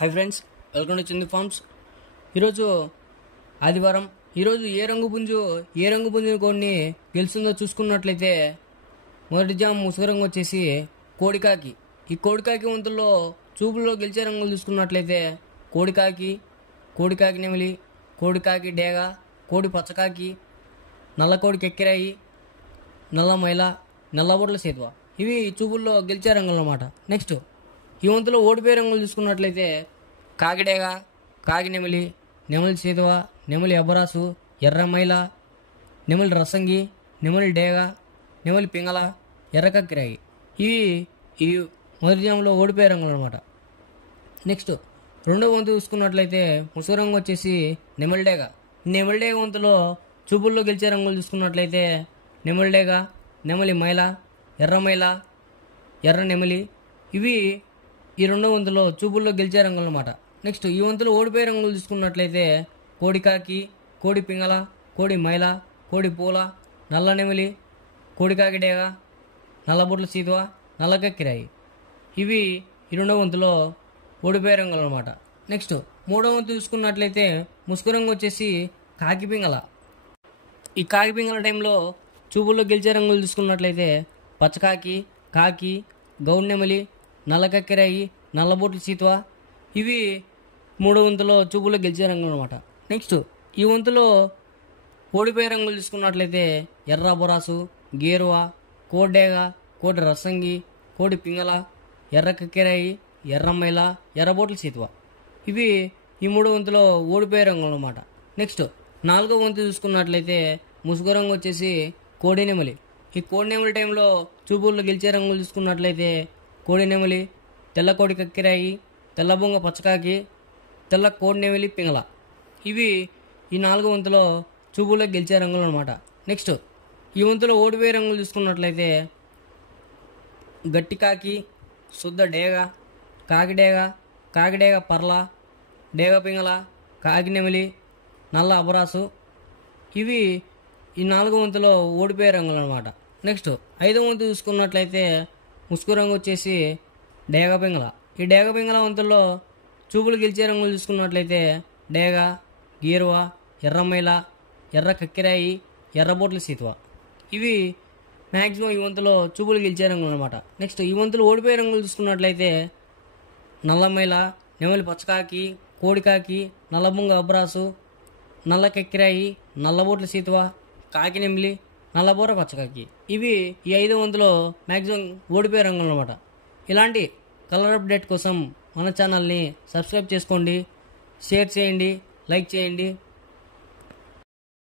High friends, welcome to Chandu farms. ఈరోజు ఆదివారం. ఈరోజు ఏ రంగు పుంజుని కొన్ని గెలుస్తుందో చూసుకున్నట్లయితే మొదటి జామ్ ముసుగు రంగు వచ్చేసి కోడికాకి. ఈ కోడికాకి వంతుల్లో చూపుల్లో గెలిచే రంగులు చూసుకున్నట్లయితే కోడికాకి నెమిలి, కోడికాకి డేగ, కోడి పచ్చకాకి, నల్ల కోడి కెక్కిరాయి, నల్ల మైల, నల్లబొట్ల సేతువ. ఇవి చూపుల్లో గెలిచే రంగులు అన్నమాట. నెక్స్ట్ ఈ వంతులో ఓడిపోయే రంగులు చూసుకున్నట్లయితే కాకిడేగ, కాకి నెమిలి, నెమలి సేతువ, నెమలి అబ్బరాసు, ఎర్ర మైల, నెమలి రసంగి, నెమలి డేగ, నెమలి పింగళ, ఎర్ర కక్కిరాయి. ఇవి మొదటి జాములో ఓడిపోయే రంగులు అనమాట. నెక్స్ట్ రెండవ వంతు చూసుకున్నట్లయితే ముసుగు రంగు వచ్చేసి నెమలిడేగ. నెమలిడేగ వంతులో చూపుల్లో గెలిచే రంగులు చూసుకున్నట్లయితే నెమలిడేగ, నెమలి మైల, ఎర్ర మైల, ఎర్ర నెమలి. ఇవి ఈ రెండో వంతులో చూపుల్లో గెలిచే రంగులు అనమాట. నెక్స్ట్ ఈ వంతులో ఓడిపోయే రంగులు చూసుకున్నట్లయితే కోడికాకి, కోడి పింగళ, కోడి మైల, కోడి పూల, నల్ల నెమలి, కోడికాకి డేగ, నల్లబొట్ల సీతువ, నల్ల కక్కిరాయి. ఇవి ఈ రెండో వంతులో ఓడిపోయే రంగులు అనమాట. నెక్స్ట్ మూడో వంతు చూసుకున్నట్లయితే ముసుగు రంగు వచ్చేసి కాకి పింగళ. ఈ కాకి పింగళ టైంలో చూపుల్లో గెలిచే రంగులు చూసుకున్నట్లయితే పచ్చకాకి, కాకి, గౌడ్ నెమలి, నల్ల కక్కిరాయి, నల్లబొట్ల సీతువ. ఇవి మూడో వంతులో చూపుల్లో గెలిచే రంగులు అనమాట. నెక్స్ట్ ఈ వంతులో ఓడిపోయే రంగులు చూసుకున్నట్లయితే ఎర్ర బొరాసు, గేరువ, కోడేగ, కోడి రసంగి, కోడి పింగళ, ఎర్ర కక్కిరాయి, ఎర్ర మైల, ఎర్రబొట్ల సీతువ. ఇవి ఈ మూడో వంతులో ఓడిపోయే రంగులు అనమాట. నెక్స్ట్ నాలుగో వంతు చూసుకున్నట్లయితే ముసుగు రంగు వచ్చేసి కోడి నెమలి. ఈ కోడి నెమలి టైంలో చూపుల్లో గెలిచే రంగులు చూసుకున్నట్లయితే కోడి నెమలి, తెల్ల కోడి కక్కిరాయి, తెల్ల బొంగ పచ్చకాకి, తెల్ల కోడి నెమలి పింగళ. ఇవి ఈ నాలుగో వంతులో చూపుల్లో గెలిచే రంగులు అనమాట. నెక్స్ట్ ఈ వంతులో ఓడిపోయే రంగులు చూసుకున్నట్లయితే గట్టి కాకి, శుద్ధ డేగ, కాకిడేగ పర్ల, డేగ పింగళ, కాకి నెమలి, నల్ల అబరాసు. ఇవి ఈ నాలుగో వంతులో ఓడిపోయే రంగులు అనమాట. నెక్స్ట్ ఐదో వంతు చూసుకున్నట్లయితే ముసుగు రంగు వచ్చేసి డేగ పింగళ. ఈ డేగ పింగళ వంతుల్లో చూపులు గెలిచే రంగులు చూసుకున్నట్లయితే డేగ, గీరువ, ఎర్రమైల, ఎర్ర కక్కిరాయి, ఎర్రబొట్ల సీతువ. ఇవి మ్యాక్సిమం ఈ వంతులో చూపులు గెలిచే రంగులు అనమాట. నెక్స్ట్ ఈ వంతులు ఓడిపోయే రంగులు చూసుకున్నట్లయితే నల్లమైల, నెమలి పచ్చకాకి, కోడికాకి, నల్లబొంగ అబ్రాసు, నల్ల కక్కిరాయి, నల్లబొట్ల సీతువ, కాకి నెమిలి, నల్లబోర పచ్చకాకి. ఇవి ఈ ఐదో వంతులో మ్యాక్సిమం ఓడిపోయే రంగులు అనమాట. ఇలాంటి కలర్ అప్డేట్ కోసం మన ఛానల్ని సబ్స్క్రైబ్ చేసుకోండి, షేర్ చేయండి, లైక్ చేయండి.